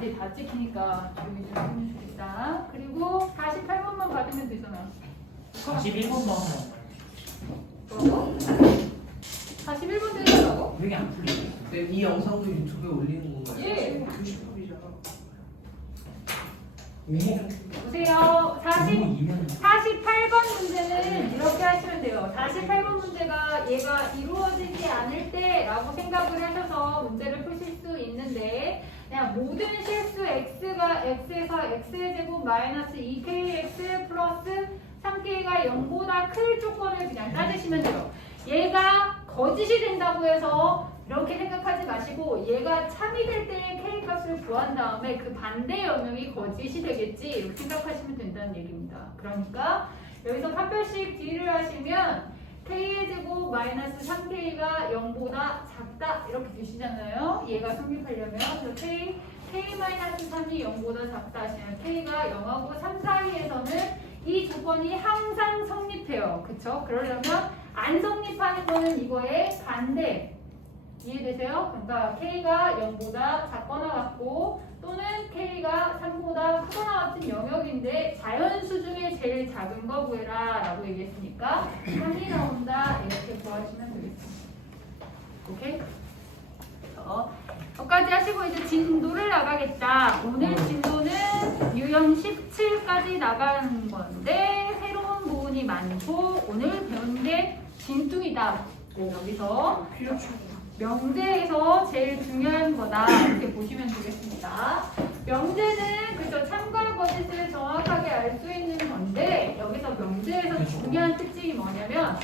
이제 다 찍히니까 조용히 좀 하면 좋겠다. 그리고 48번만 받으면 되잖아. 41번만 하면 뭐라고? 41번 되더라고? 왜 이게 안 풀리지? 네, 이 영상도 유튜브에 올리는 건가요? 예. 교시법이잖아. 오. 보세요. 2면 48번 문제는 이렇게 하시면 돼요. 48번 문제가 얘가 이루어지지 않을 때라고 생각을 하셔서 문제를 푸실 수 있는데 그냥 모든 실수 x가 x에서 x의 제곱 마이너스 2kx 플러스 3k가 0보다 클 조건을 그냥 따지시면 돼요. 얘가 거짓이 된다고 해서 이렇게 생각하지 마시고 얘가 참이 될 때의 k 값을 구한 다음에 그 반대 영역이 거짓이 되겠지 이렇게 생각하시면 된다는 얘기입니다. 그러니까 여기서 판별식 D를 하시면 k의 제곱 마이너스 3k가 0보다 작다 이렇게 주시잖아요. 얘가 성립하려면 그래서 k 마이너스 3이 0보다 작다 하시면 k가 0하고 3 사이에서는 이 조건이 항상 성립해요. 그쵸? 그러려면 안 성립하는 거는 이거의 반대. 이해되세요? 그러니까 K가 0보다 작거나 같고 또는 K가 3보다 크거나 같은 영역인데 자연수 중에 제일 작은 거 구해라 라고 얘기했으니까 3이 나온다 이렇게 구하시면 되겠습니다. 오케이? 여기까지 하시고 이제 진도를 나가겠다. 오늘 진도는 유형 17까지 나가는 건데 새로운 부분이 많고 오늘 배운 게 진도이다. 여기서 명제에서 제일 중요한 거다 이렇게 보시면 되겠습니다. 명제는 그저 참과 거짓을 정확하게 알 수 있는 건데 여기서 명제에서 중요한 특징이 뭐냐면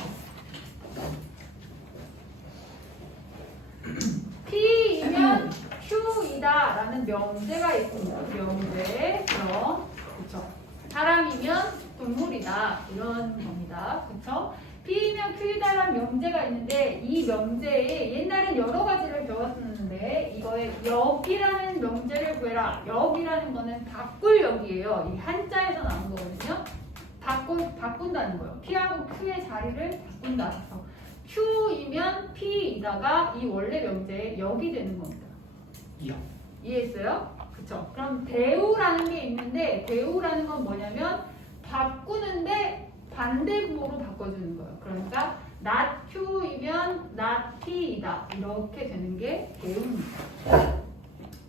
P이면 Q이다 라는 명제가 있습니다. 명제 그럼 그쵸 사람이면 동물이다 이런 겁니다. 그쵸? P이면 Q이다라는 명제가 있는데 이 명제에 옛날엔 여러 가지를 배웠었는데 이거에 역이라는 명제를 구해라. 역이라는 거는 바꿀 역이에요. 이 한자에서 나온 거거든요. 바꾼다는 거예요. P하고 Q의 자리를 바꾼다. 그래서 Q이면 P이다가 이 원래 명제에 역이 되는 겁니다. 이해했어요? 그쵸? 그럼 대우라는 게 있는데 대우라는 건 뭐냐면 바꾸는데 반대 구호로 바꿔주는 거예요. 그러니까 not Q이면 not P이다. 이렇게 되는 게 대우입니다.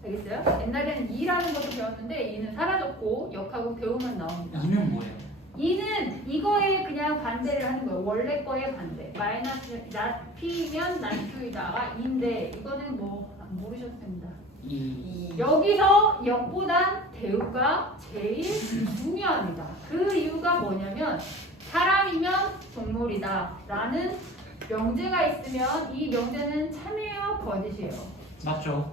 알겠어요? 옛날에는 이라는 것도 배웠는데 이는 사라졌고 역하고 대우만 나옵니다. 이는 뭐예요? 이는 이거에 그냥 반대를 하는 거예요. 원래 거에 반대. 마이너스 not P면 not Q이다가 인데 이거는 뭐 모르셔도 됩니다. 여기서 역보단 대우가 제일 중요합니다. 그 이유가 뭐냐면 사람이면 동물이다 라는 명제가 있으면 이 명제는 참이에요? 거짓이에요? 맞죠?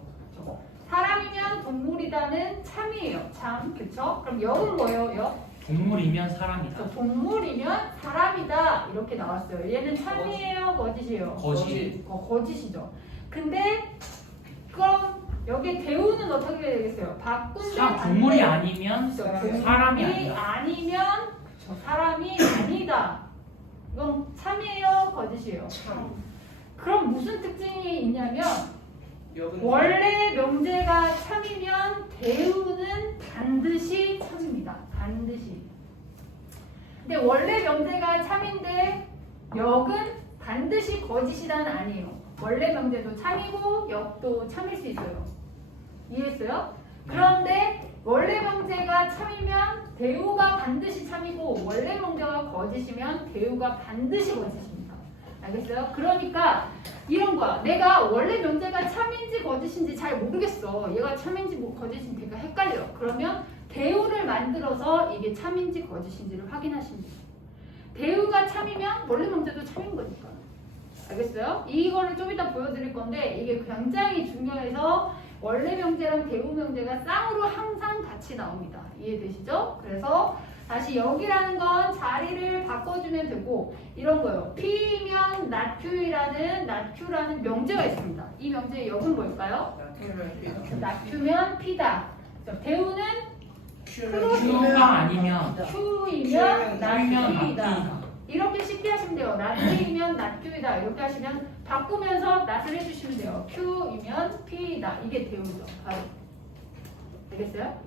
사람이면 동물이다는 참이에요. 참. 그쵸? 그럼 역은 뭐예요? 역? 동물이면 사람이다. 동물이면 사람이다 이렇게 나왔어요. 얘는 참이에요? 거짓이에요? 거짓. 거짓이죠. 근데 그럼 여기 대우는 어떻게 되겠어요? 바꾼데 동물이 아니면 사람이 아니다. 아니면 사람이 아니다. 이건 참이에요? 거짓이에요? 참. 그럼 무슨 특징이 있냐면 역은 원래 명제가 참이면 대우는 반드시 참입니다. 반드시. 근데 원래 명제가 참인데 역은 반드시 거짓이란 아니에요. 원래 명제도 참이고 역도 참일 수 있어요. 이해했어요? 그런데 원래 명제가 참이면 대우가 반드시 참이고 원래 명제가 거짓이면 대우가 반드시 거짓입니다. 알겠어요? 그러니까 이런 거야. 내가 원래 명제가 참인지 거짓인지 잘 모르겠어. 얘가 참인지 거짓인지 내가 헷갈려. 그러면 대우를 만들어서 이게 참인지 거짓인지를 확인하시면 돼요. 대우가 참이면 원래 명제도 참인 거니까. 알겠어요? 이거를 좀 이따 보여드릴 건데 이게 굉장히 중요해서 원래 명제랑 대우 명제가 쌍으로 항상 같이 나옵니다. 이해되시죠? 그래서 다시 여기라는 건 자리를 바꿔주면 되고 이런 거요. P면 not Q라는 명제가 있습니다. 이 명제의 역은 뭘까요? not Q면 P다. 대우는 Q가 아니면 Q이면 not Q이다. Q이다. 이렇게 쉽게 하시면 돼요. not이면 not Q이다. 이렇게 하시면 바꾸면서 not을 해주시면 돼요. Q이면 P이다. 이게 대우죠. 바로. 되겠어요?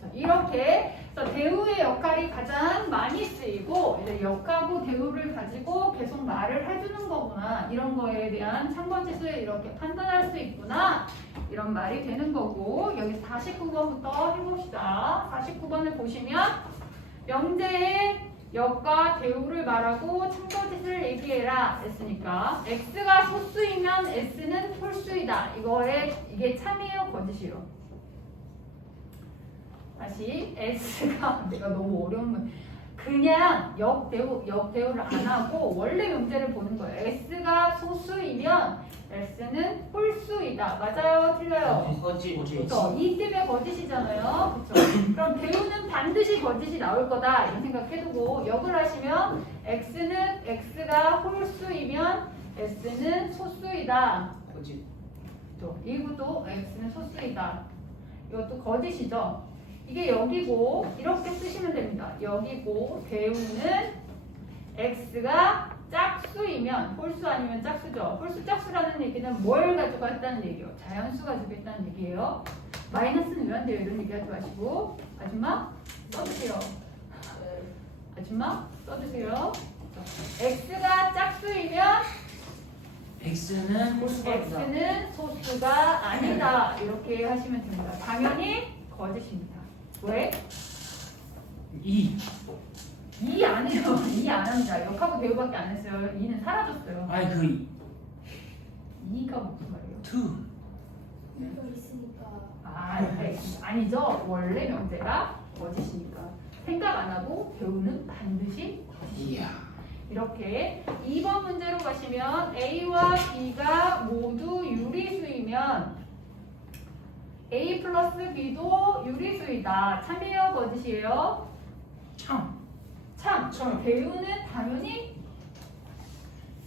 자, 이렇게 그래서 대우의 역할이 가장 많이 쓰이고 이제 역하고 대우를 가지고 계속 말을 해주는 거구나 이런 거에 대한 참고지수에 이렇게 판단할 수 있구나 이런 말이 되는 거고 여기 49번부터 해봅시다. 49번을 보시면 명제의 역과 대우를 말하고 참고짓을 얘기해라 했으니까 X가 소수이면 S는 홀수이다. 이게 참이에요 거짓이에요? 다시 S가 내가 너무 어려운 문 그냥 역대우를 안 하고 원래 명제를 보는 거예요. S가 소수이면 S는 홀수이다. 맞아요? 틀려요? 거짓. 그렇죠. 이 때문에 거짓이잖아요. 그렇죠. 그럼 대우는 반드시 거짓이 나올 거다 이런 생각해두고 역을 하시면 X가 홀수이면 S는 소수이다. 거짓. 그렇죠. 이것도 X는 소수이다. 이것도 거짓이죠. 이게 여기고 이렇게 쓰시면 됩니다. 여기고 대우는 X가 짝수이면 홀수 아니면 짝수죠. 홀수 짝수라는 얘기는 뭘 가지고 했다는 얘기예요. 자연수 가지고 했다는 얘기예요. 마이너스는 왜 안 돼요? 이런 얘기 하지 마시고 아줌마 써주세요. 아줌마 써주세요. X가 짝수이면 X는 X는 소수가 아니다. 이렇게 하시면 됩니다. 당연히 거짓입니다. 왜? 2. 2 안 해요. 2 안 합니다. 역하고 대우밖에 안 했어요. 2는 사라졌어요. 아니 그 2가 무슨 말이에요? 2. 이거 있으니까 아니죠. 원래 명제가 거짓이니까. 생각 안 하고 대우는 반드시 거짓이야. 이렇게 2번 문제로 가시면 A와 B가 모두 유리수이면 A 플러스 B도 유리수이다. 참이에요? 거짓이에요? 참. 참. 대우는 당연히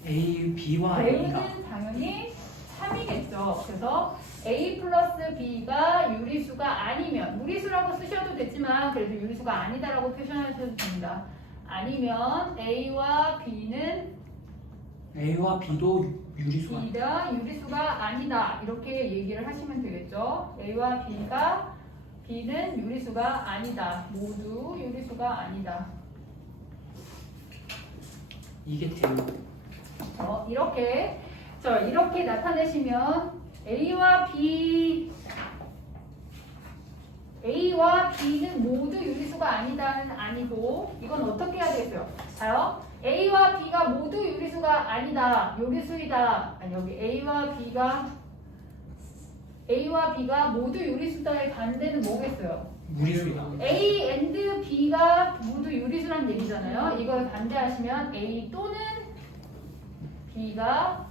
A, B와 A가 대우는 당연히 참이겠죠. 그래서 A 플러스 B가 유리수가 아니면 무리수라고 쓰셔도 되지만 그래도 유리수가 아니다라고 표현하셔도 됩니다. 아니면 A와 B는 A와 B도 유리수가 B가 유리수가 아니다. 이렇게 얘기를 하시면 되겠죠. A와 B는 유리수가 아니다. 모두 유리수가 아니다. 이게 대우. 이렇게 나타내시면 A와 B는 모두 유리수가 아니다는 아니고 이건 어떻게 해야 되겠어요? 자요. A와 B가 모두 유리수가 아니다. 유리수이다. 아니 여기 A와 B가 모두 유리수다의 반대는 뭐겠어요? 무리수이다. A and B가 모두 유리수란 얘기잖아요. 이걸 반대하시면 A 또는 B가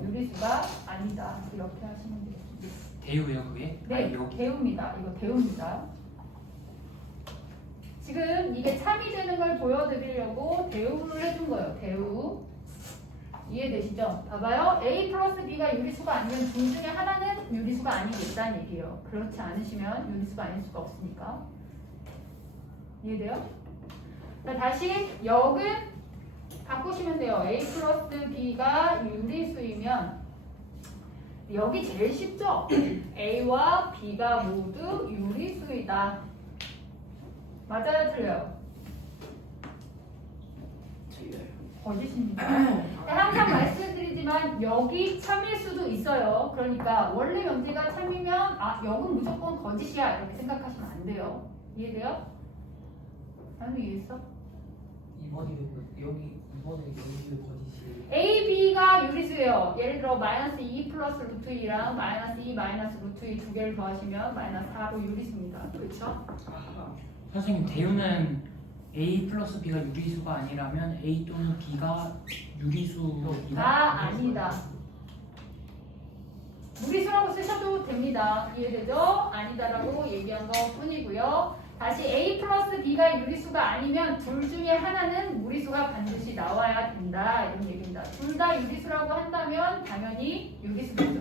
유리수가 아니다. 이렇게 하시면 되겠습니다. 대우예요 그게? 네, 아니, 여기. 대우입니다. 이거 대우입니다. 지금 이게 참이 되는 걸 보여드리려고 대우를 해준 거예요. 대우. 이해되시죠? 봐봐요. A 플러스 B가 유리수가 아니면 둘 중에 하나는 유리수가 아니겠다는 얘기예요. 그렇지 않으시면 유리수가 아닐 수가 없으니까. 이해돼요? 자, 다시 역은 바꾸시면 돼요. A 플러스 B가 유리수이면 여기 제일 쉽죠? A와 B가 모두 유리수이다. 맞아요? 틀려요? 틀려요. 거짓입니다. 항상 말씀드리지만 여기 참일 수도 있어요. 그러니까 원래 명제가 참이면 역은 무조건 거짓이야 이렇게 생각하시면 안 돼요. 이해돼요? 나는 이해했어? 이번에 여기 거짓이. A, B가 유리수예요. 예를 들어 마이너스 2 플러스 루트 2랑 마이너스 2 마이너스 루트 2 두 개를 더하시면 마이너스 4로 유리수입니다. 그렇죠? 아하. 선생님 대우는 A 플러스 B가 유리수가 아니라면 A 또는 B가 유리수이다. 아니다. 무리수라고 쓰셔도 됩니다. 이해되죠? 아니다라고 얘기한 것 뿐이고요. 다시 A 플러스 B가 유리수가 아니면 둘 중에 하나는 무리수가 반드시 나와야 된다. 이런 얘기입니다. 둘 다 유리수라고 한다면 당연히 유리수겠죠.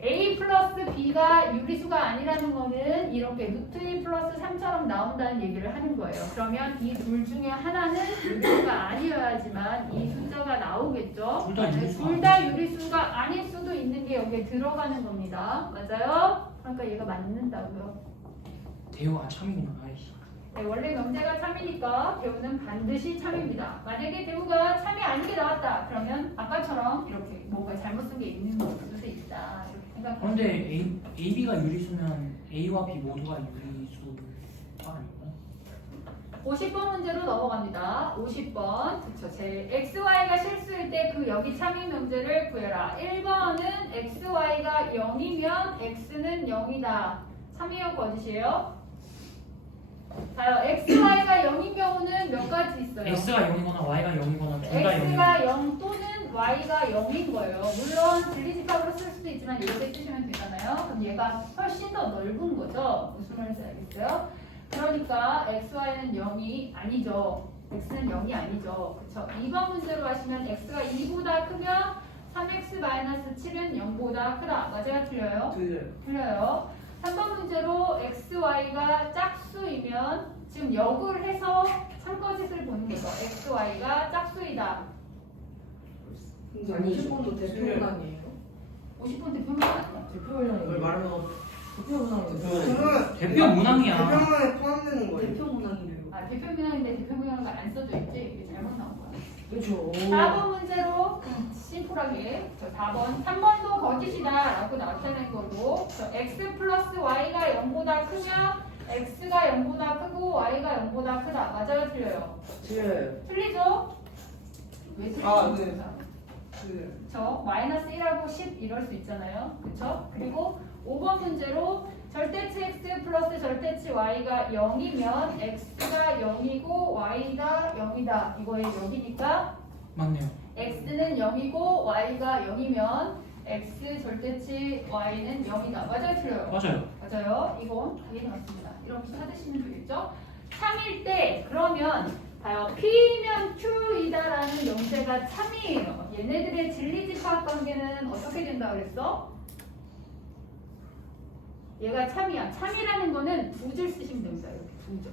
A 플러스 플러스 b가 유리수가 아니라는 거는 이렇게 루트 2 플러스 3처럼 나온다는 얘기를 하는 거예요. 그러면 이 둘 중에 하나는 유리수가 아니어야지만 이 숫자가 나오겠죠. 둘다 유리수가 둘 다 유리수가 아닐 수도 있는 게 여기에 들어가는 겁니다. 맞아요? 그러니까 얘가 맞는다고요. 대우가 참이구나. 아이씨. 네, 원래 명제가 참이니까 대우는 반드시 참입니다. 만약에 대우가 참이 아닌 게 나왔다. 그러면 아까처럼 이렇게 뭔가 잘못 쓴 게 있는 걸 수도 있다. 이렇게 생각하시면 그런데 AB가 유리수면 A와 B 모두가 유리수가 아닐까? 50번 문제로 넘어갑니다. 50번. 그쵸. 제 XY가 실수일 때 그 여기 참인 명제를 구해라. 1번은 XY가 0이면 X는 0이다. 참이요 거짓이에요? 자요. XY가 0인 경우는 몇 가지 있어요? X가 0이거나 Y가 0이거나 둘 다 0이거나 X가 0 또는 Y가 0인 거예요. 물론 진리집합으로 쓸 수도 있지만 이렇게 쓰시면 되잖아요. 그럼 얘가 훨씬 더 넓은 거죠. 무슨 말인지 알겠어요? 그러니까 XY는 0이 아니죠. X는 0이 아니죠. 그쵸? 2번 문제로 하시면 X가 2보다 크면 3X-7은 0보다 크다. 맞아요? 틀려요? 틀려요. 3번 문제로 XY가 짝수이면 지금 역을 해서 참거짓을 보는 거죠. XY가 짝수이다. 아니 50번도 대표문항이에요? 50번 대표문 아니야? 대표문항 이걸 말하면 대표문항 대표 문항이야. 대표문항에 포함되는 거예요. 대표문항이래요. 아, 대표문항인데 대표문항가 안 써져 있지? 이게 잘못 나온 거야. 그렇죠. 4번 문제로 심플하게 4번 3번도 거짓이다 라고 나타낸 거고 x 플러스 y가 0보다 크면 x가 0보다 크고 y가 0보다 크다. 맞아요? 틀려요? 틀려요. 틀리죠? 왜 틀리죠? 아, 네. 그쵸? 마이너스 1하고 10 이럴 수 있잖아요. 그쵸? 그리고 5번 문제로 절대치 x 플러스 절대치 y가 0이면 x가 0이고 y가 0이다. 이거의 여기니까 맞네요. x는 0이고 y가 0이면 x 절대치 y는 0이다. 맞아요? 틀려요? 맞아요. 맞아요. 이건 당연히 맞습니다. 이렇게 찾으시면 되겠죠? 3일 때 그러면 봐요. P면 Q이다라는 명제가 참이에요. 얘네들의 진리집합 관계는 어떻게 된다 그랬어? 얘가 참이야. 참이라는 거는 두 줄 쓰시면 됩니다. 이렇게 두 줄.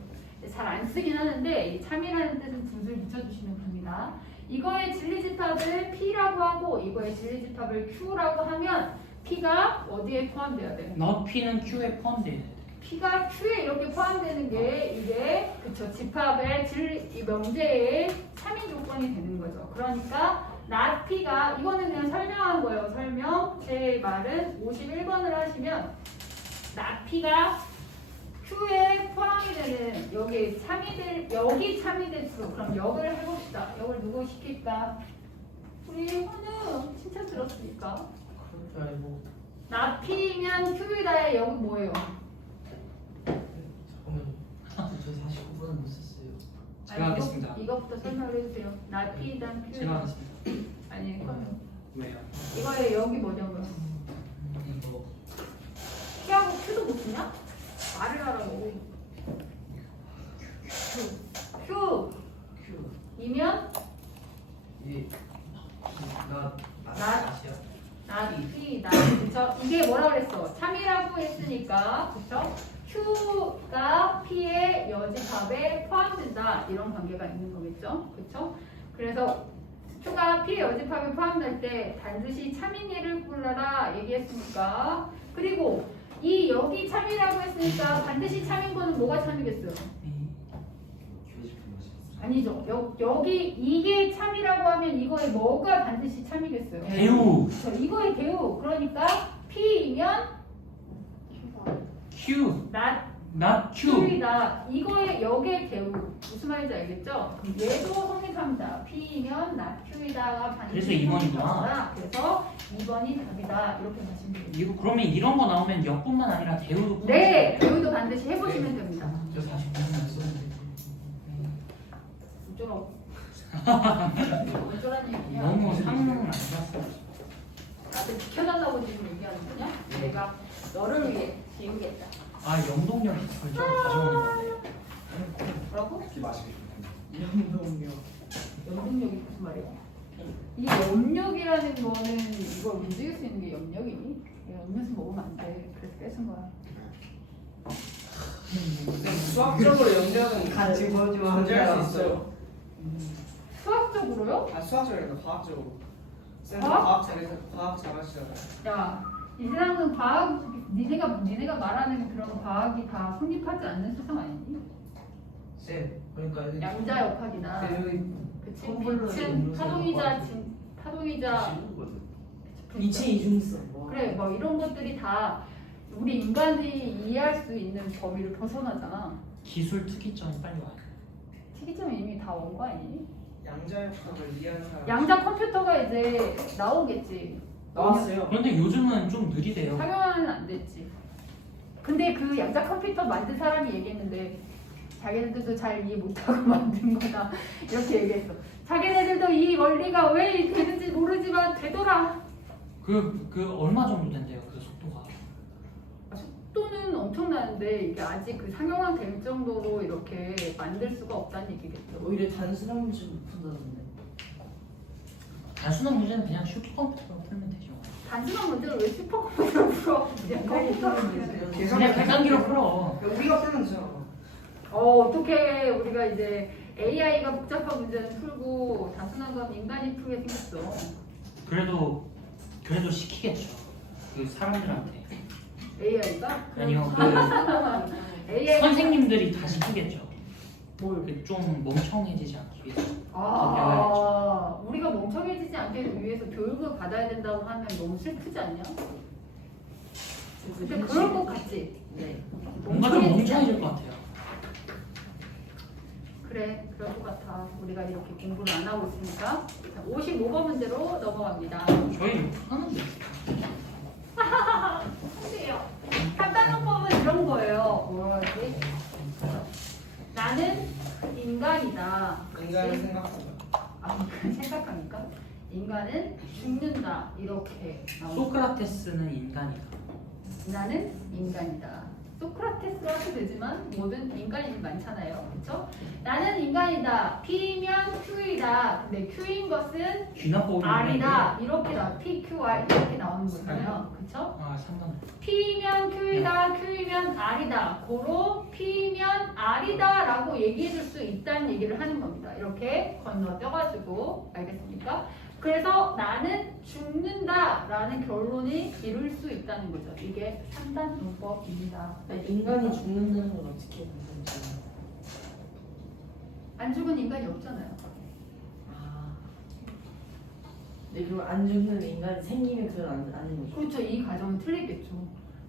잘 안 쓰긴 하는데 이 참이라는 뜻은 두 줄 붙여주시면 됩니다. 이거의 진리집합을 P라고 하고 이거의 진리집합을 Q라고 하면 P가 어디에 포함돼야 돼? not P는 Q에 포함돼야 돼. P가 Q에 이렇게 포함되는 게 이게 그쵸 집합의 이 명제의 참인 조건이 되는 거죠. 그러니까 not P가 이거는 그냥 설명한 거예요. 설명. 제 말은 51번을 하시면 not P가 Q에 포함이 되는 여기 참이 될 수. 그럼 역을 해봅시다. 역을 누구 시킬까? 우리 현우 칭찬 들었으니까. 그럴 줄 알고. not P면 Q이다의 역은 뭐예요? 잠깐만요. 저 49분은 못 썼어요. 제가 하겠습니다. 이거부터 설명을 해주세요. not P단 Q. 제가 하겠습니다. 아니 그러면 왜요? 이거의 역이 뭐냐고요? 이거 Q하고 Q도 못 쓰냐? 말을 하라고. Q. 이면 나 다시요. not P다. 그쵸? 이게 뭐라 그랬어? 참이라고 했으니까 그쵸? Q가 P의 여집합에 포함된다. 이런 관계가 있는 거겠죠? 그쵸? 그래서 Q가 P의 여집합에 포함될 때 반드시 참인 예를 골라라 얘기했으니까 그리고 이 여기 참이라고 했으니까 반드시 참인 거는 뭐가 참이겠어요? 아니죠. 여기 이게 참이라고 하면 이거의 뭐가 반드시 참이겠어요? 대우 그렇죠. 이거의 대우. 그러니까 P이면 Q not Q Q이다. 이거의 역의 대우. 무슨 말인지 알겠죠? 그럼 얘도 성립합니다. P이면 not Q이다가 반드시 그래서 2번이구나. 성립합니다. 그래서 2번이 답이다. 이렇게 보시면 되겠죠. 이거 그러면 이런 거 나오면 역뿐만 아니라 대우도 네, 대우도 반드시 해보시면 됩니다. 저 49분은 못 썼는데. 어쩌라고? 어쩌라는 얘기냐? 너무 상황을 안 봤어. 나를 지켜달라고 지금 얘기하는 거냐? 내가 너를 위해 지우겠다. 아 영동력이 결정을 가져오는 건데. 뭐라고? 영동력. 염력이 무슨 말이야? 이 염력이라는 거는 이걸 움직일 수 있는 게 염력이니? 음료수 먹으면 안 돼. 뺏은 거야. 수학적으로 연결은 같이 보여주면 존재할 수 있어요. 수학적으로요? 아 수학적이라 과학적으로. 쌤 과학? 과학 잘하시잖아요. 야, 이 세상은 과학, 니네가 말하는 그런 과학이 다 성립하지 않는 세상 아니니? 쌤 그러니까 양자역학이나 여기 그치? 컴플러에 빛은 있는 파동이자 거 파동이자 이치 이중성 그래 뭐 이런 것들이 다 우리 인간이 이해할 수 있는 범위를 벗어나잖아. 기술 특이점이 빨리 와요. 특이점은 이미 다 온 거 아니니? 양자역학을 이해하는 사람. 양자 컴퓨터가 이제 나오겠지. 나왔어요. 그런데 요즘은 좀 느리대요. 상용화는 안 됐지. 근데 그 양자 컴퓨터 만든 사람이 얘기했는데 자기네들도 잘 이해 못하고 만든 거다 이렇게 얘기했어. 자기네들도 이 원리가 왜 되는지 모르지만 되더라. 그 얼마 정도 된대요 그 속도가. 속도는 엄청나는데 이게 아직 그 상용화 될 정도로 이렇게 만들 수가 없다는 얘기겠죠. 오히려 단순한 문제 못 푼다던데. 단순한 문제는 그냥 슈퍼컴퓨터로 풀면 되죠. 단순한 문제를 왜 슈퍼컴퓨터로 풀어? 그냥 컴퓨터로 그냥 계산기로 풀어. 우리가 풀면 되잖아. 어떻게 우리가 이제 AI가 복잡한 문제는 풀고 단순한 건 인간이 풀게 생겼어. 그래도 시키겠죠. 그 사람들한테. AI가? 아니요, AI 선생님들이 다 시키겠죠. 뭘? 좀 멍청해지지 않기 위해서. 우리가 멍청해지지 않게 위해서 교육을 받아야 된다고 하면 너무 슬프지 않냐? 근데 그럴 것 같지? 네. 뭔가 좀 멍청해지지 멍청해질 않게. 것 같아요. 그래, 그럴 것 같아. 우리가 이렇게 공부를 안 하고 있으니까. 자, 55번 문제로 넘어갑니다. 저희 이렇게 하는데. 하세요. 간단한법은 이런 거예요. 뭐라지? 나는 인간이다. 인간을 생각한다. 생각하니까 인간은 죽는다. 이렇게 나오죠. 소크라테스는 인간이다. 나는 인간이다. 소크라테스가 해도 되지만 모든 인간이 많잖아요. 그렇죠? 나는 인간이다. P면 Q이다. 근데 Q인 것은 귀납법이 R이다. 이렇게 나와. P, Q, R 이렇게 나오는 거잖아요. 그렇죠? 아, 3단. P면 Q이다. Q이면 R이다. 고로 P면 R이다 라고 얘기해 줄 수 있다는 얘기를 하는 겁니다. 이렇게 건너뛰어가지고 알겠습니까? 그래서 나는 죽는다 라는 결론이 이룰 수 있다는 거죠. 이게 3단 문법입니다. 인간이 죽는다는 건 어떻게 보는지. 안 죽은 인간이 없잖아요. 네, 그럼 안 죽는 인간이 생기면 그건 아닌 거죠. 그렇죠. 이 가정은 틀리겠죠.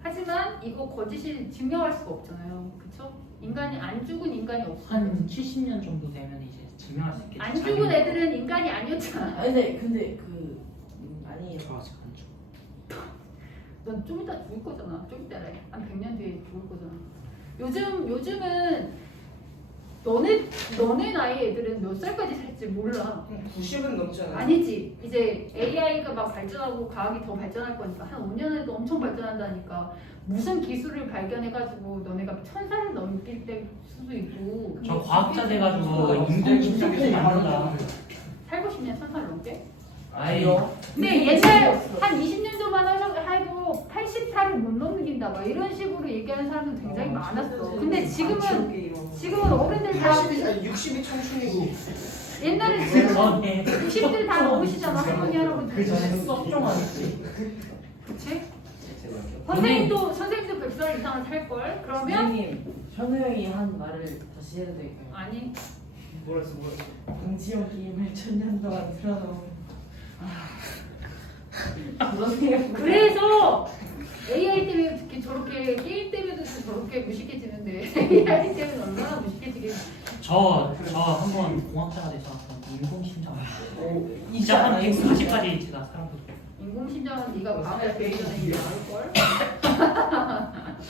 하지만 이거 거짓이 증명할 수가 없잖아요. 그렇죠? 인간이 안 죽은 인간이 없어요. 한 70년 정도 되면 이제 증명할 수 있겠죠. 안 죽은 애들은 인간이 아니었잖아. 아 근데 아니에요. 저 아직 안 죽어. 넌 좀 이따 죽을 거잖아. 좀 이따래. 한 100년 뒤에 죽을 거잖아. 요즘은 너네 나이 애들은 몇 살까지 살지 몰라. 90은 넘잖아요. 아니지. 이제 AI가 막 발전하고 과학이 더 발전할 거니까 한 5년에도 엄청 발전한다니까. 무슨 기술을 발견해가지고 너네가 1000살을 넘길 때 수도 있고. 저 과학자 돼가지고 그게 인공지능 만든다. 살고 싶냐 1000살 넘게? 아이요. 근데 옛날 한 20년 전만 해도 80살을 못 넘긴다 막 이런 식으로 얘기하는 사람도 굉장히 많았어. 근데 지금은 어른들 다 60이 청춘이고. 옛날에 그 전에 60들 다 넘으시잖아 할머니 할아버지. 그 전에 수업 좀 하지. 그치? 선생님도 100살 이상을 살걸? 그러면? 선생님, 현우 형이 한 말을 다시 해도 될까요? 아니 뭐랬어. 방지형 게임을 1000년 동안 틀어놓은 그런 생각. 그래서 AI 때문에 특히 저렇게 게임 때문에도 저렇게 무식해지는데 AI 때문에 얼마나 무식해지겠지. 저 한번 공학자가 돼서 인공심장을 이제 진짜 한 알아요. 140까지 제가 살아보고 인공심장은 네가 과학을 배우기 전에 이제 알걸?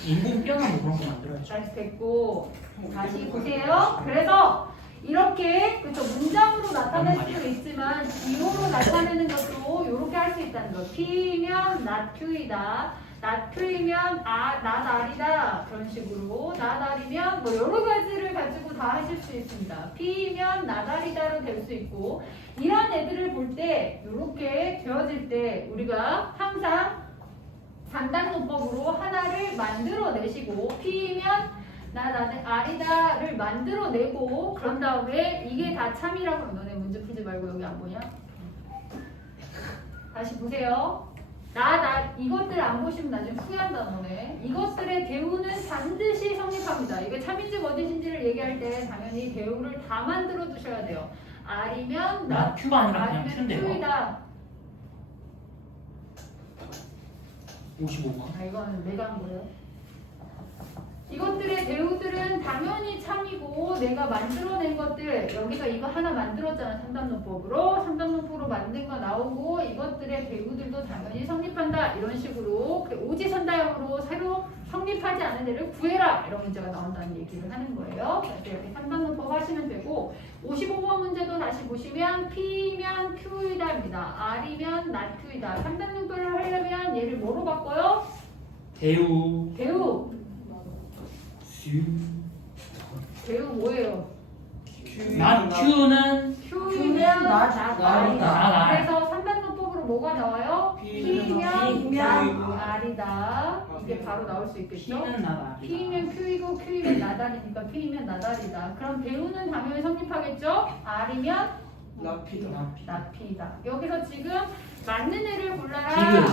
인공뼈나 뭐 그런 거 만들어야죠. 잘 됐고 다시 보세요. 그래서 이렇게 그쵸 문장으로 나타낼 수도 있지만 기호로 나타내는 것도 이렇게 할 수 있다는 거. P면 not Q이다. not Q이면 not R이다. 그런 식으로 not R이면 뭐 여러 가지를 가지고 다 하실 수 있습니다. P면 not R이다로 될 수 있고 이런 애들을 볼 때 이렇게 되어질 때 우리가 항상 상단문법으로 하나를 만들어내시고 P면 나는 R이다를 만들어내고 그런 다음에 이게 다 참이라고 너네 문제 풀지 말고 여기 안 보냐? 다시 보세요. 이것들 안 보시면 나중에 후회한다 너네. 이것들의 대우는 반드시 성립합니다. 이게 참인지 어디신지를 얘기할 때 당연히 대우를 다 만들어 두셔야 돼요. R이면 나 Q가 아니라 그냥 R이면 Q인데요. Q이다. 55번. 이거는 내가 한 거예요. 이것들의 대우들은 당연히 참이고 내가 만들어낸 것들 여기서 이거 하나 만들었잖아. 3단문법으로 3단문법으로 만든 거 나오고 이것들의 대우들도 당연히 성립한다. 이런 식으로 오지선다형으로 새로 성립하지 않은 애를 구해라. 이런 문제가 나온다는 얘기를 하는 거예요. 그래서 이렇게 3단문법 하시면 되고 55번 문제도 다시 보시면 P면 Q이다입니다. R이면 not Q이다. 3단문법을 하려면 얘를 뭐로 바꿔요? 대우. 대우 뭐예요? 난 Q는 Q면 나다. 나다. 그래서 3단문법으로 뭐가 나와요? P면 P면 R이다. 이게 바로 나올 수 있겠죠? P는 나다. P면 Q이고 Q이면 나달이니까 P면 나달이다. 그럼 대우는 당연히 성립하겠죠? R이면 나피다. 나피다. 여기서 지금 맞는 애를 골라라.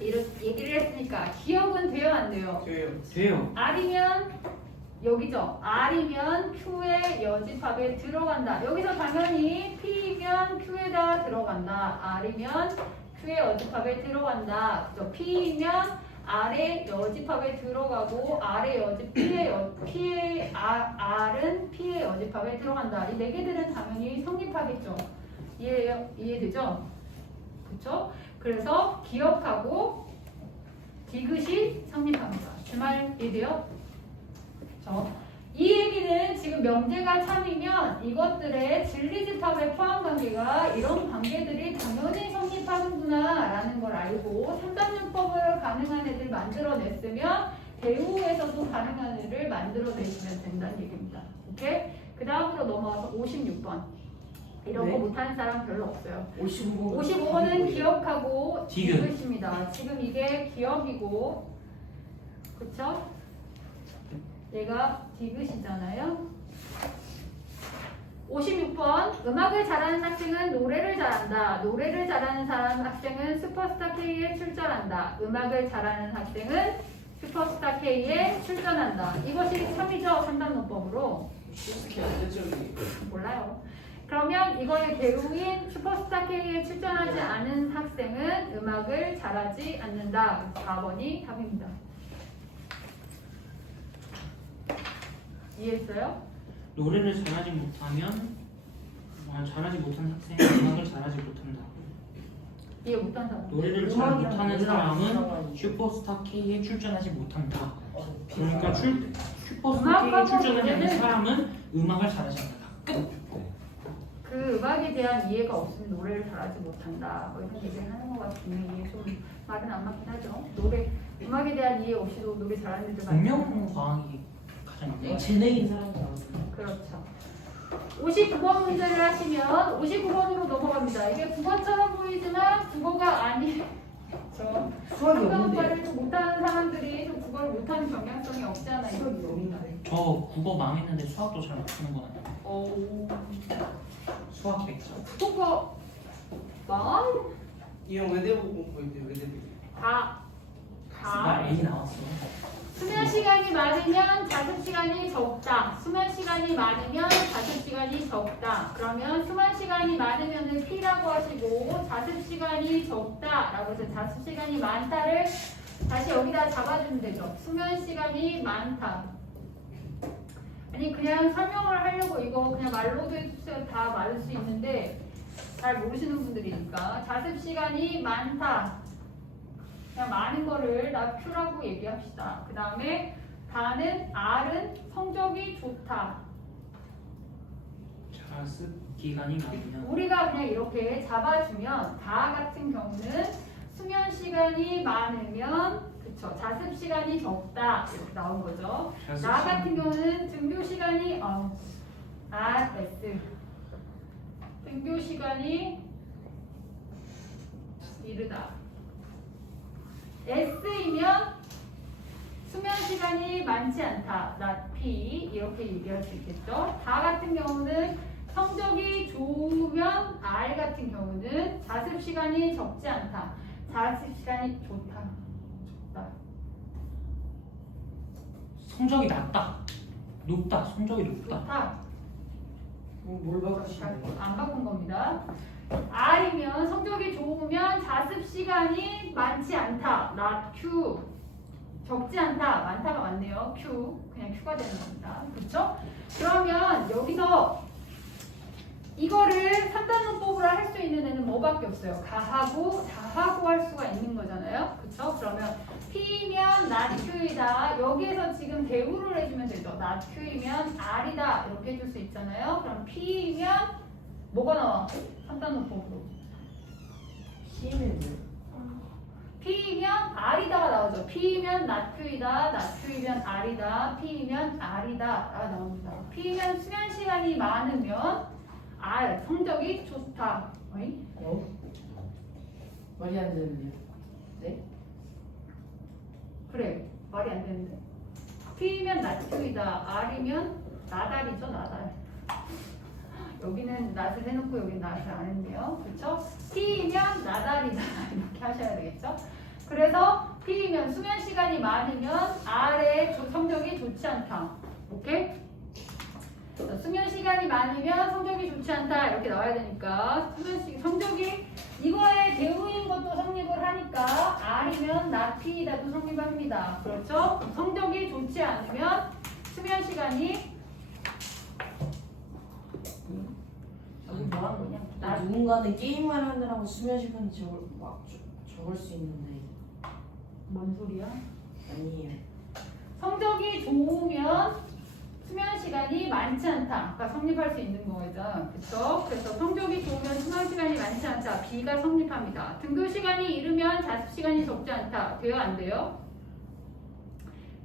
이런 얘기를 했으니까 기억은 돼요 안 돼요? 돼요. R이면 여기죠. R이면 Q의 여집합에 들어간다. 여기서 당연히 P면 Q에다 들어간다. R이면 Q의 여집합에 들어간다. 그죠? P면 R의 여집합에 들어가고 R의 R은 P의 여집합에 들어간다. 이 네 개들은 당연히 성립하겠죠. 이해되죠? 그렇죠? 그래서 기억하고 디귿이 성립합니다. 그 말 이해돼요? 이 얘기는 지금 명제가 참이면 이것들의 진리집합의 포함관계가 이런 관계들이 당연히 성립하는구나 라는 걸 알고 3단문법을 가능한 애들 만들어냈으면 대우에서도 가능한 애를 만들어내시면 된다는 얘기입니다. 오케이? 그 다음으로 넘어와서 56번. 이런 거 네. 못하는 사람 별로 없어요. 55번. 55번은 기억하고 디귿. 디귿입니다. 지금 이게 기억이고, 그쵸? 얘가 디귿이잖아요. 56번 음악을 잘하는 학생은 노래를 잘한다. 노래를 잘하는 학생은 슈퍼스타 K에 출전한다. 음악을 잘하는 학생은 슈퍼스타 K에 출전한다. 이것이 참이죠. 3단문법으로. 솔직히 안 되죠. 몰라요. 그러면 이거의 대우인 슈퍼스타 K에 출전하지 않은 학생은 음악을 잘하지 않는다. 4번이 답입니다. 이해했어요? 노래를 잘하지 못하면 잘하지 못한 학생은 음악을 잘하지 못한다. 이해 못한 사람. 노래를 잘 음악이랑 못하는 노래랑 사람은 들어가는 슈퍼스타 K에 출전하지 못한다. 그러니까 비슷하다. 슈퍼스타 K에 음악하고 출전하지 않는 노래는- 사람은 음악을 잘하지 않는다. 끝. 그 음악에 대한 이해가 없으면 노래를 잘하지 못한다. 뭐 이런 얘기를 하는 것 같은데 이게 좀 말은 안 맞긴 하죠. 음악에 대한 이해 없이도 노래 잘하는 애들 많아요. 공명과학이 가장 유명하죠. 재능인 사람들. 그렇죠. 59번 문제를 하시면 59번으로 넘어갑니다. 이게 국어처럼 보이지만 국어가 아니죠. 수학이 한국어를 없는데. 좀 못하는 사람들이 좀 국어를 못하는 경향성이 없지 않아 수학이 있습니다. 없는데. 저 국어 망했는데 수학도 잘 못하는 건 아니에요. 오, 수학 100점. 국어 만 이형 외대부 공부했대 외대부. 다. 나 A 나왔어. 수면 시간이 많으면 자습 시간이 적다. 수면 시간이 많으면 자습 시간이 적다. 그러면 수면 시간이 많으면은 P라고 하시고 자습 시간이 적다라고 해서 자습 시간이 많다를 다시 여기다 잡아주면 되죠. 수면 시간이 많다. 아니 그냥 설명을 하려고 이거 그냥 말로도 해주세요. 다 말할 수 있는데 잘 모르시는 분들이니까 자습 시간이 많다. 그냥 많은 거를 나 Q라고 얘기합시다. 그 다음에 다는 R은 성적이 좋다. 자습 기간이 많으면 우리가 그냥 이렇게 잡아주면 다 같은 경우는 수면 시간이 많으면 그쵸 자습 시간이 적다 이렇게 나온 거죠. 자습 나 시간- 같은 경우는 등교 시간이 S 등교 시간이 이르다. S이면 수면 시간이 많지 않다. not P 이렇게 얘기할 수 있겠죠. 다 같은 경우는 성적이 좋으면 R 같은 경우는 자습 시간이 적지 않다. 자습 시간이 좋다. 좋다. 성적이 낮다. 높다. 성적이 높다. 좋다. 뭘 바꾸시는 거예요? 안 바꾼 겁니다. R이면 성적이 좋으면 자습 시간이 많지 않다. not Q. 적지 않다. 많다가 맞네요. Q. 그냥 Q가 되는 겁니다. 그렇죠? 그러면 여기서 이거를 3단원법으로 할 수 있는 애는 뭐밖에 없어요? 가하고 다하고 할 수가 있는 거잖아요. 그렇죠? 그러면 P면 not Q이다. 여기에서 지금 대우를 해주면 되죠. not Q이면 R이다. 이렇게 해줄 수 있잖아요. 그럼 P면 뭐가 나와? 3단원법으로. P는 뭐예요? P면 R이다가 나오죠. P면 not Q이다. not Q이면 R이다. P면 R이다가 나옵니다. P면 수면 시간이 많으면 R 성적이 좋다. 어이? 어? 말이 안 되는데요. 네? 그래 말이 안 되는데. P면 not Q이다. R이면 나달이죠. 나달. 여기는 낫을 해놓고 여기는 낫을 안 했네요. 그렇죠? P면 나달이다. 이렇게 하셔야 되겠죠? 그래서 P면 수면 시간이 많으면 R의 성적이 좋지 않다. 오케이? 자, 수면 시간이 많으면 성적이 좋지 않다. 이렇게 나와야 되니까 성적이 이거에 대우인 것도 성립을 하니까 R이면 not P다도 성립합니다. 그렇죠? 성적이 좋지 않으면 수면 시간이 여기 뭐 한 거냐? 누군가는 게임만 하느라고 수면 시간이 적을 수 있는데 뭔 소리야? 아니에요. 성적이 좋으면 수면 시간이 많지 않다. 아까 성립할 수 있는 거죠. 그렇죠? 그래서 성적이 좋으면 수면 시간이 많지 않다. B가 성립합니다. 등교 시간이 이르면 자습 시간이 적지 않다. 돼요? 안 돼요?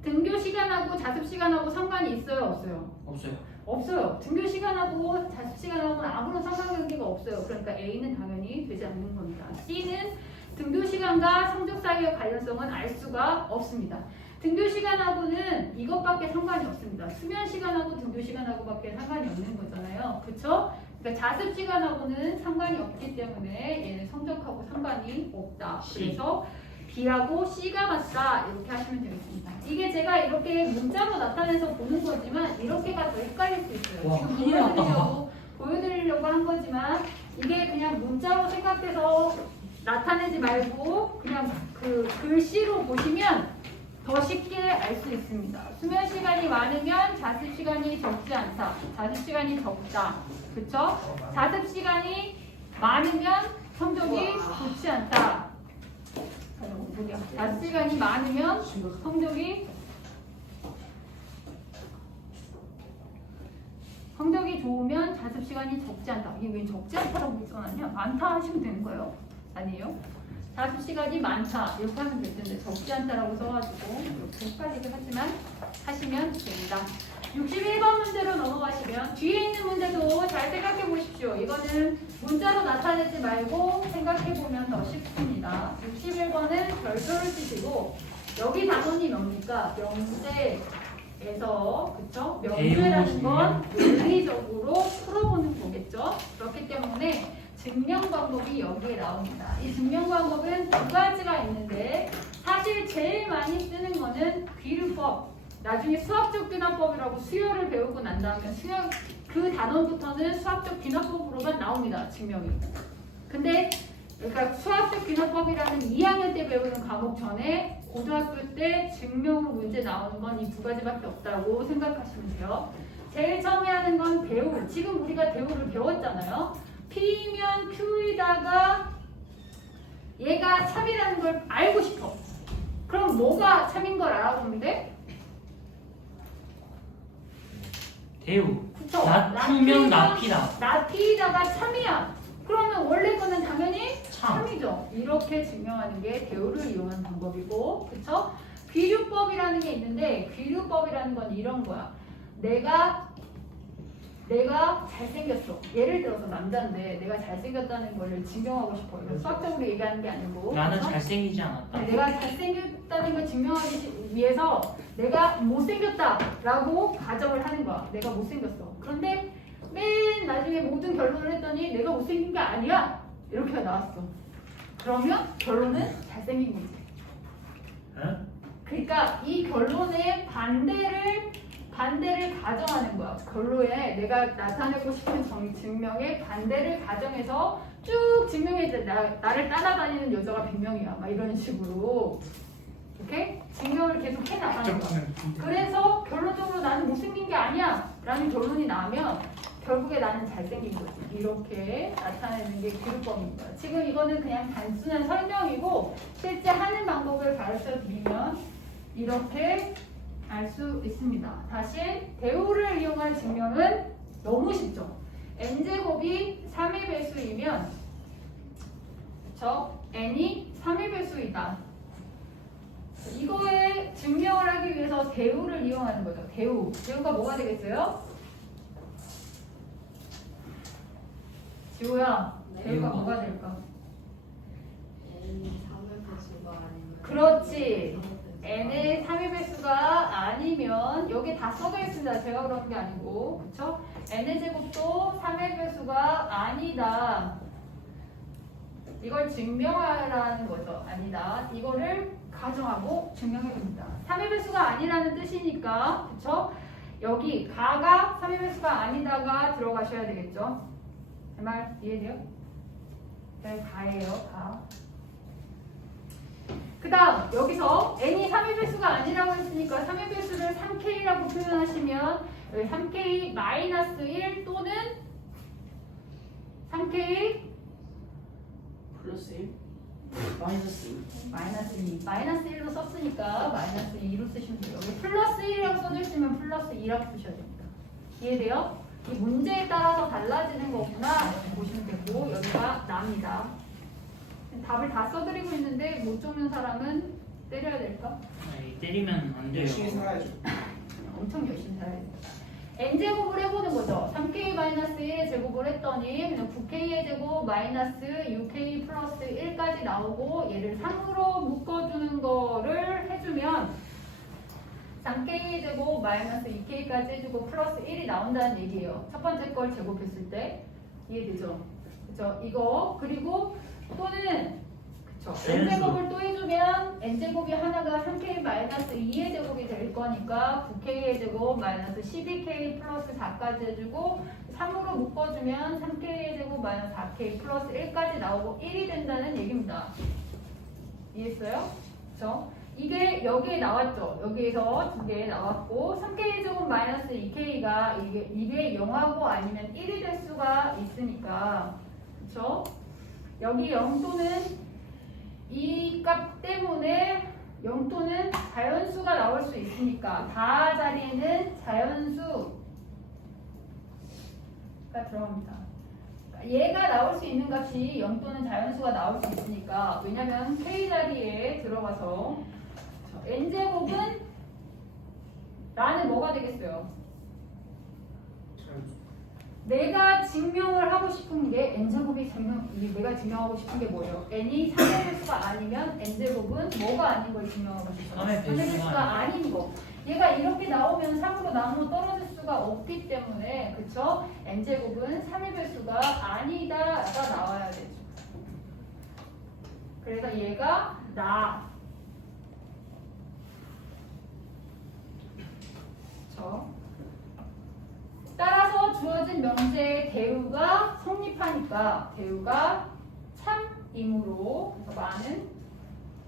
등교 시간하고 자습 시간하고 상관이 있어요? 없어요? 없어요. 없어요. 등교 시간하고 자습 시간하고는 아무런 상관관계가 없어요. 그러니까 A는 당연히 되지 않는 겁니다. C는 등교 시간과 성적 사이의 관련성은 알 수가 없습니다. 등교 시간하고는 이것밖에 상관이 없습니다. 수면 시간하고 등교 시간하고밖에 상관이 없는 거잖아요. 그렇죠? 그러니까 자습 시간하고는 상관이 없기 때문에 얘는 성적하고 상관이 없다. 그래서 B하고 C가 맞다. 이렇게 하시면 되겠습니다. 이게 제가 이렇게 문자로 나타내서 보는 거지만 이렇게가 더 헷갈릴 수 있어요. 와, 지금 큰일 났다. 보여드리려고 한 거지만 이게 그냥 문자로 생각해서 나타내지 말고 그냥 그 글씨로 보시면 더 쉽게 알 수 있습니다. 수면 시간이 많으면 자습 시간이 적지 않다. 자습 시간이 적다. 그쵸? 자습 시간이 많으면 성적이 좋지 않다. 자습 시간이 많으면 성적이 좋으면 자습 시간이 적지 않다. 이게 왜 적지 않다라고 써놨냐? 많다 하시면 되는 거예요. 아니에요? 자습 시간이 많다. 이렇게 하면 될 텐데 적지 않다라고 써가지고 이렇게 헷갈리긴 하지만 하시면 됩니다. 61번 문제로 넘어가시면 뒤에 있는 문제도 잘 생각해 보십시오. 이거는 문자로 나타내지 말고 생각해 보면 더 쉽습니다. 61번은 별표를 쓰시고 여기 단원이 뭡니까? 명제에서 그쵸? 명제라는 건 논리적으로 풀어보는 거겠죠? 그렇기 때문에 증명 방법이 여기에 나옵니다. 이 증명 방법은 두 가지가 있는데 사실 제일 많이 쓰는 거는 귀류법. 나중에 수학적 귀납법이라고 수요를 배우고 난 다음에 그 단원부터는 수학적 귀납법으로만 나옵니다. 증명이. 근데 그러니까 수학적 귀납법이라는 2학년 때 배우는 과목 전에 고등학교 때 증명으로 문제 나오는 건 이 두 가지밖에 없다고 생각하시면 돼요. 제일 처음에 하는 건 대우. 지금 우리가 대우를 배웠잖아요. P면 Q에다가 얘가 참이라는 걸 알고 싶어. 그럼 뭐가 참인 걸 알아보면 돼? 대우. 그쵸? 나쁘면 나피다. 나피다가 참이야. 그러면 원래 거는 당연히 참. 참이죠. 이렇게 증명하는 게 대우를 이용한 방법이고, 그쵸? 귀류법이라는 게 있는데 귀류법이라는 건 이런 거야. 내가 내가 잘생겼어. 예를 들어서 남자인데 내가 잘생겼다는 걸 증명하고 싶어. 이거 수학적으로 얘기하는 게 아니고. 나는 그래서 잘생기지 않았다. 내가 잘생겼다는 걸 증명하기 위해서 내가 못생겼다라고 가정을 하는 거야. 내가 못생겼어. 그런데 맨 나중에 모든 결론을 했더니 내가 못생긴 게 아니야. 이렇게 나왔어. 그러면 결론은 잘생긴 거지. 응? 그러니까 이 결론의 반대를 가정하는 거야. 결론에 내가 나타내고 싶은 증명의 반대를 가정해서 쭉 증명해. 나를 따라다니는 여자가 100명이야. 막 이런 식으로. 오케이? 증명을 계속 해나가는 거야. 그래서 결론적으로 나는 못생긴 게 아니야 라는 결론이 나면 결국에 나는 잘생긴 거지. 이렇게 나타내는 게 기루법인 거야. 지금 이거는 그냥 단순한 설명이고 실제 하는 방법을 가르쳐 드리면 이렇게 알 수 있습니다. 다시 대우를 이용한 증명은 너무 쉽죠. n제곱이 3의 배수이면 그쵸? n이 3의 배수이다. 이거에 증명을 하기 위해서 대우를 이용하는 거죠. 대우가 뭐가 되겠어요? 지호야, 대우가 뭐가 될까? N이 3의 배수가 아니면 그렇지. n의 3의 배수가 아니면 여기 다 써져 있습니다. 제가 그런 게 아니고, 그렇죠? n의 제곱도 3의 배수가 아니다. 이걸 증명하라는 거죠. 아니다. 이거를 가정하고 증명해 봅니다. 3의 배수가 아니라는 뜻이니까, 그렇죠? 여기 가가 3의 배수가 아니다가 들어가셔야 되겠죠. 제 말 이해돼요? 네, 가예요. 가. 그 다음 여기서 n이 3의 배수가 아니라고 했으니까 3의 배수를 3k라고 표현하시면 여기 3k 마이너스 1 또는 3k 플러스 1? 마이너스 1? 마이너스 2 마이너스 1로 썼으니까 마이너스 2로 쓰시면 돼요. 여기 플러스 1이라고 써져 있으면 플러스 2라고 쓰셔야 됩니다. 이해돼요? 이 문제에 따라서 달라지는 거구나 이렇게 보시면 되고 여기가 납니다. 답을 다 써드리고 있는데 못 적는 사람은 때려야 될까? 아니, 때리면 안 돼요. 열심히 살아야죠. 엄청 열심히 살아야 돼. n제곱을 해보는 거죠. 3k-1의 제곱을 했더니 그냥 9k의 제곱 마이너스 6k 플러스 1까지 나오고 얘를 3으로 묶어주는 거를 해주면 3k 제곱 마이너스 2k까지 해주고 플러스 1이 나온다는 얘기예요. 첫 번째 걸 제곱했을 때 이해되죠? 그죠? 이거 그리고 또는 그쵸? n제곱을 또 해주면 n제곱이 하나가 3k 마이너스 2의 제곱이 될 거니까 9k의 제곱 마이너스 12k 플러스 4까지 해주고 3으로 묶어주면 3k의 제곱 마이너스 4k 플러스 1까지 나오고 1이 된다는 얘기입니다. 이해했어요? 그쵸? 이게 여기에 나왔죠. 여기에서 두 개 나왔고 3k 제곱 마이너스 2k가 이게 0하고 아니면 1이 될 수가 있으니까 그쵸? 여기 0 또는 이 값 때문에 0 또는 자연수가 나올 수 있으니까 다 자리에는 자연수가 들어갑니다. 얘가 나올 수 있는 값이 0 또는 자연수가 나올 수 있으니까 왜냐면 k 자리에 들어가서 n제곱은 나는 뭐가 되겠어요? 내가 증명을 하고 싶은 게 n제곱이 내가 증명하고 싶은 게 뭐예요? n이 3의 배수가 아니면 n제곱은 뭐가 아닌 걸 증명하고 싶어요? 3의 3의 배수가 아닌 거. 얘가 이렇게 나오면 3으로 나누어 떨어질 수가 없기 때문에 그쵸? n제곱은 3의 배수가 아니다가 나와야 되죠. 그래서 얘가 그쵸? 따라서 주어진 명제의 대우가 성립하니까 대우가 참이므로 그래서 많은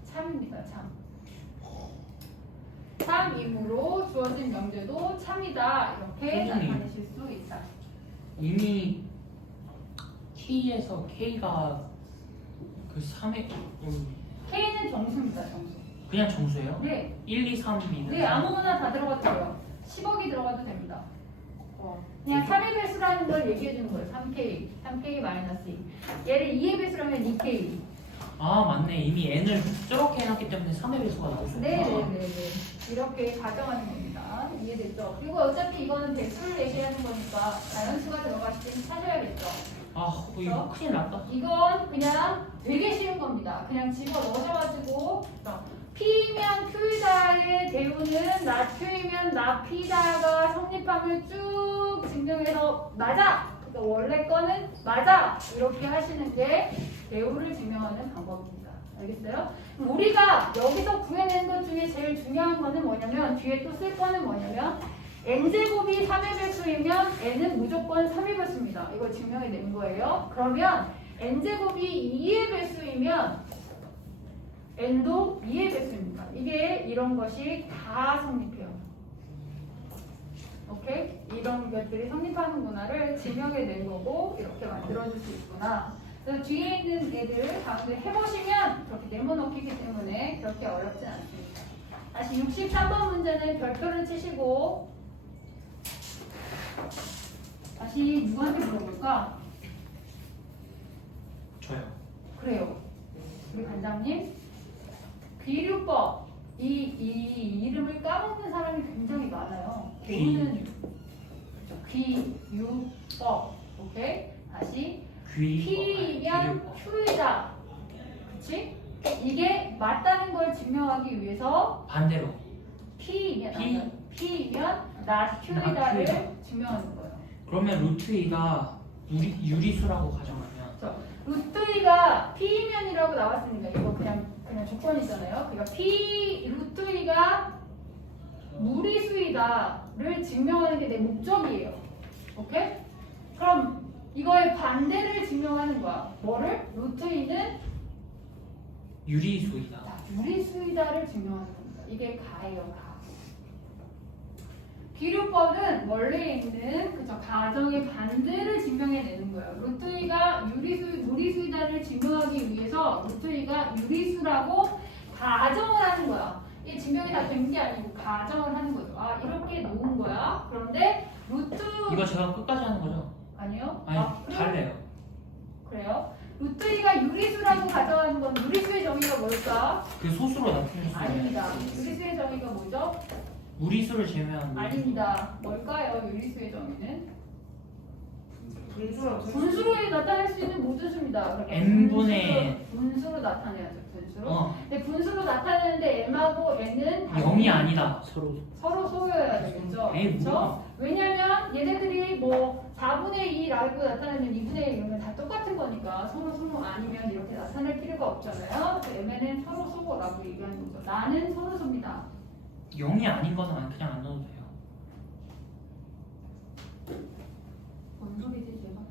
참입니다. 참이므로 주어진 명제도 참이다 이렇게 선생님. 나타내실 수 있다. 이미 K에서 K가 그 3의 K는 정수입니다. 정수. 그냥 정수예요? 네, 1, 2, 3 있는 네 아무거나 다 들어가도 돼요. 10억이 들어가도 됩니다. 와. 그냥 3의 배수라는 걸 얘기해 주는 거예요. 3K 마이너스 2. 얘를 2의 배수라면 2K. 아 맞네. 이미 n을 저렇게 해놨기 때문에 3의 배수가 나올 수 있구나. 네네네네. 이렇게 가정하는 겁니다. 이해됐죠? 그리고 어차피 이거는 배수를 얘기하는 거니까 자연수가 들어갔을 때 찾아야겠죠. 아 이거 큰일 났다. 이건 그냥 되게 쉬운 겁니다. 그냥 집어 넣어줘가지고 P면 Q이다의 대우는 나Q이면 나P다가 성립함을 쭉 증명해서 맞아! 그러니까 원래 거는 맞아! 이렇게 하시는 게 대우를 증명하는 방법입니다. 알겠어요? 우리가 여기서 구해낸 것 중에 제일 중요한 거는 뭐냐면 뒤에 또 쓸 거는 뭐냐면 n제곱이 3의 배수이면 n은 무조건 3의 배수입니다. 이걸 증명해낸 거예요. 그러면 n제곱이 2의 배수이면 n도 2의 배수입니다. 이게 이런 것이 다 성립해요. 오케이? 이런 것들이 성립하는구나를 증명해낸 거고 이렇게 만들어줄 수 있구나. 그래서 뒤에 있는 애들 가운데 해보시면 그렇게 네모넣기이기 때문에 그렇게 어렵진 않습니다. 다시 63번 문제는 별표를 치시고 다시 누구한테 물어볼까? 저요. 그래요. 우리 관장님. 귀류법. 이 이름을 까먹는 사람이 굉장히 많아요. 대부분은 귀유법. 오케이? 다시 P면 Q이다. 그치? 이게 맞다는 걸 증명하기 위해서 반대로 P면 not Q이다를 증명하는 거예요. 그러면 루트 2가 유리수라고 가정하면 루트 2가 P면이라고 나왔으니까 이거 그냥 조건이잖아요. 그러니까 루트 2가 무리수이다를 증명하는 게 내 목적이에요. 오케이? 그럼 이거의 반대를 증명하는 거야. 뭐를? 루트 2는 유리수이다. 무리수이다를 증명하는 겁니다. 이게 가예요, 가. 비료법은 원래 있는 가정의 반대를 증명해내는 거예요. 루트 2가 무리수이다를 증명하기 위해서 루트 2가 유리수라고 가정을 하는 거야. 이게 증명이 다 된 게 아니고 가정을 하는 거죠. 아, 이렇게 놓은 거야. 그런데 루트 이거 제가 끝까지 하는 거죠? 아니요? 아니 달래요. 그래요? 루트 2가 유리수라고 가정하는 건 유리수의 정의가 뭘까? 그 소수로 나타낼 수 있는 아닙니다. 유리수의 정의가 뭐죠? 무리수를 제외한 아닙니다. 뭘까요? 유리수의 정의는? 분수로 분수로 나타낼 수 있는 모든 수입니다. 그러니까 n분의 분수로 나타내야죠. 분수로. 어 근데 분수로 나타내는데 m하고 n은 0이 아니다. 서로 서로여야 되겠죠. 에이, 그렇죠? 뭐야. 왜냐면 얘네들이 뭐 4분의 2라고 나타내면 2분의 1 이러면 다 똑같은 거니까 서로 아니면 이렇게 나타낼 필요가 없잖아요. 그래서 m는 서로라고 얘기하는 거죠. 나는 서로소입니다. 0이 아닌 거는 그냥 안 넣어도 돼요. 뭔 소리지 제가?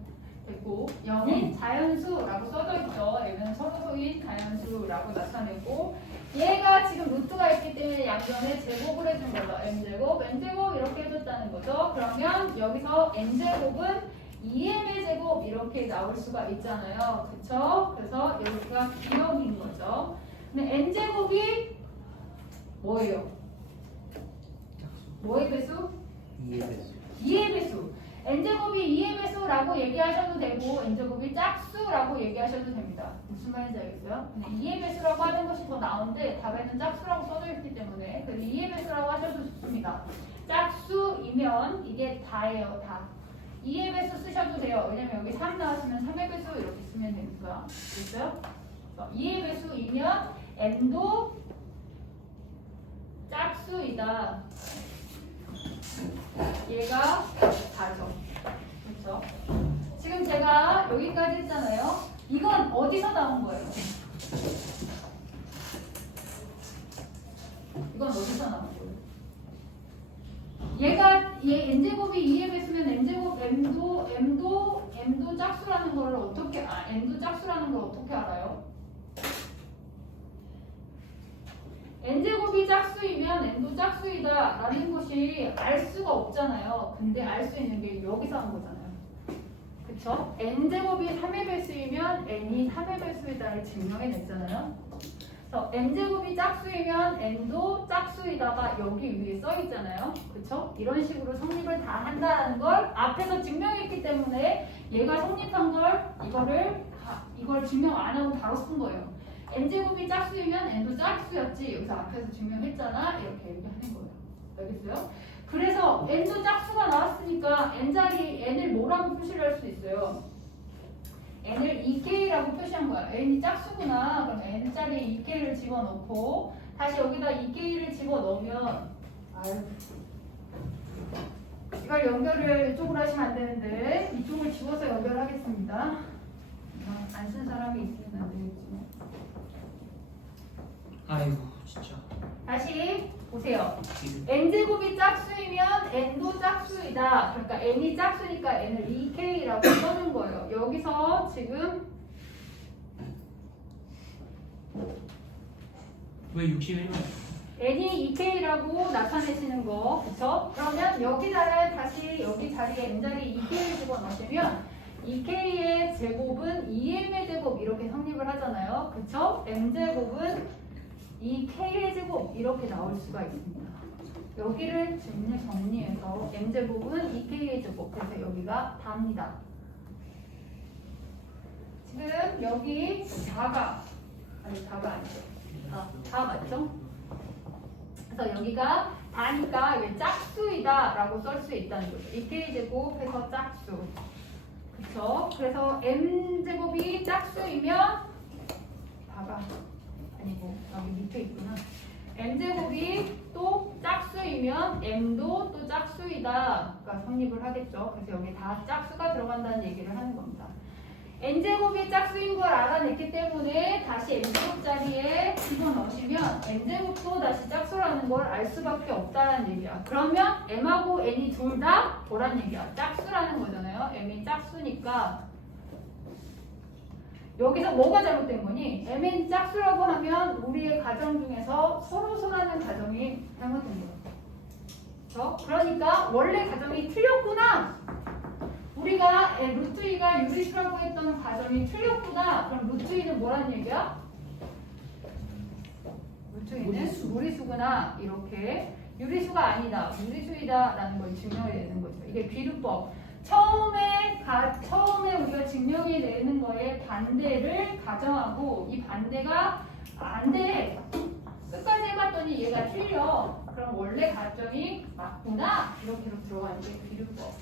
됐고 0이 자연수라고 써져 있죠. 얘는 서로소인 자연수라고 나타내고 얘가 지금 루트가 있기 때문에 양변에 제곱을 해준 거죠. n제곱 이렇게 해줬다는 거죠. 그러면 여기서 n제곱은 2m의 제곱 이렇게 나올 수가 있잖아요. 그쵸? 그래서 여기가 기억인 거죠. 근데 n제곱이 뭐예요? 뭐의 배수? 2의 배수. n제곱이 2의 배수라고 얘기하셔도 되고 n제곱이 짝수라고 얘기하셔도 됩니다. 무슨 말인지 알겠어요? 2의 배수라고 하는 것이 더 나은데 답에는 짝수라고 써져 있기 때문에 그래서 2의 배수라고 하셔도 좋습니다. 짝수이면 이게 다예요. 다. 2의 배수 쓰셔도 돼요. 왜냐면 여기 3 나왔으면 3의 배수 이렇게 쓰면 되니까. 됐어요? 2의 배수이면 n도 짝수이다. 얘가 다죠. 그렇죠? 지금 제가 여기까지 했잖아요. 이건 어디서 나온 거예요? 이건 어디서 나온 거예요? 얘 n제곱이 2의 배수면 n제곱 m도 짝수라는 걸 어떻게 n도 짝수라는 걸 어떻게 알아요? n제곱이 짝수이면 n도 짝수이다 라는 것이 알 수가 없잖아요. 근데 알 수 있는 게 여기서 한 거잖아요. 그쵸? n제곱이 3의 배수이면 n이 3의 배수이다를 증명해냈잖아요. 그래서 n제곱이 짝수이면 n도 짝수이다가 여기 위에 써있잖아요. 그쵸? 이런 식으로 성립을 다 한다는 걸 앞에서 증명했기 때문에 얘가 성립한 걸 이걸 증명 안 하고 바로 쓴 거예요. n제곱이 짝수이면 n도 짝수였지. 여기서 앞에서 증명했잖아. 이렇게 얘기하는 거예요. 알겠어요? 그래서 n도 짝수가 나왔으니까 n 자리 n을 뭐라고 표시를 할 수 있어요? n을 2k라고 표시한 거야. n이 짝수구나. 그럼 n 자리에 2k를 집어넣고 다시 여기다 2k를 집어넣으면 아유 이걸 연결을 이쪽으로 하시면 안 되는데 이쪽을 지워서 연결하겠습니다. 안 쓴 사람이 있으면 안 되겠지만. 아이고 진짜. 다시 보세요. 지금 n제곱이 짝수이면 n도 짝수이다. 그러니까 n이 짝수니까 n을 2k라고 써는 거예요. 여기서 지금 왜 61만? n이 2k라고 나타내시는 거, 그쵸? 그러면 여기다가 다시 여기 자리에 n 자리에 2k를 집어넣으시면 2k의 제곱은 2m의 제곱 이렇게 성립을 하잖아요. 그쵸? m제곱은 2k의 제곱 이렇게 나올 수가 있습니다. 여기를 정리해서 m제곱은 2k의 제곱 그래서 여기가 답니다. 지금 여기 4가 아니 4가 아니죠. 4 맞죠? 그래서 여기가 다니까 이게 짝수이다 라고 쓸 수 있다는 거죠. 2k 제곱해서 짝수. 그쵸? 그래서 m제곱이 짝수이면 봐봐. 아니고 여기 밑에 있구나. m제곱이 또 짝수이면 m도 또 짝수이다가 성립을 하겠죠. 그래서 여기 다 짝수가 들어간다는 얘기를 하는 겁니다. n제곱이 짝수인 걸 알아냈기 때문에 다시 n제곱 자리에 집어넣으시면 n제곱도 다시 짝수라는 걸 알 수밖에 없다는 얘기야. 그러면 m하고 n이 둘 다 뭐란 얘기야? 짝수라는 거잖아요. m이 짝수니까 여기서 뭐가 잘못된 거니? mn 짝수라고 하면 우리의 가정 중에서 서로 손하는 가정이 잘못된 거야. 그렇죠? 그러니까 원래 가정이 틀렸구나. 우리가 루트 2가 유리수라고 했던 가정이 틀렸구나. 그럼 루트 2는 뭐라는 얘기야? 루트 2는 무리수구나. 이렇게 유리수가 아니다. 무리수이다 라는 걸 증명해야 되는 거죠. 이게 귀류법. 처음에 우리가 증명해 내는 거에 반대를 가정하고 이 반대가 안 돼. 끝까지 해봤더니 얘가 틀려. 그럼 원래 가정이 맞구나. 이렇게로 들어가는 게 귀류법.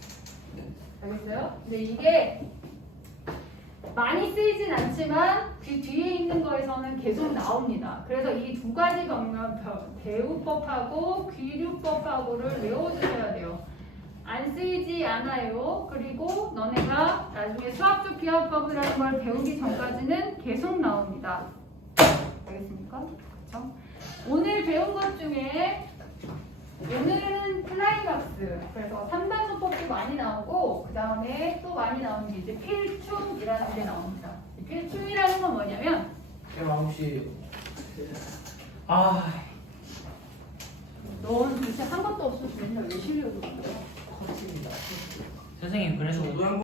알겠어요? 근데 이게 많이 쓰이진 않지만 그 뒤에 있는 거에서는 계속 나옵니다. 그래서 이 두 가지 방면 배우법하고 귀류법하고를 외워주셔야 돼요. 안 쓰이지 않아요. 그리고 너네가 나중에 수학적 비합법이라는 걸 배우기 전까지는 계속 나옵니다. 알겠습니까? 그렇죠? 오늘 배운 것 중에 오늘은 클라이막스, 그래서 3단원법도 많이 나오고 그 다음에 또 많이 나오는 게 이제 필충이라는 게 나옵니다. 필충이라는 건 뭐냐면 제가 혹시 넌 도대체 한 것도 없어서 맨날 왜 실려고 그래? 커트입니다. 선생님 그래서 저도 한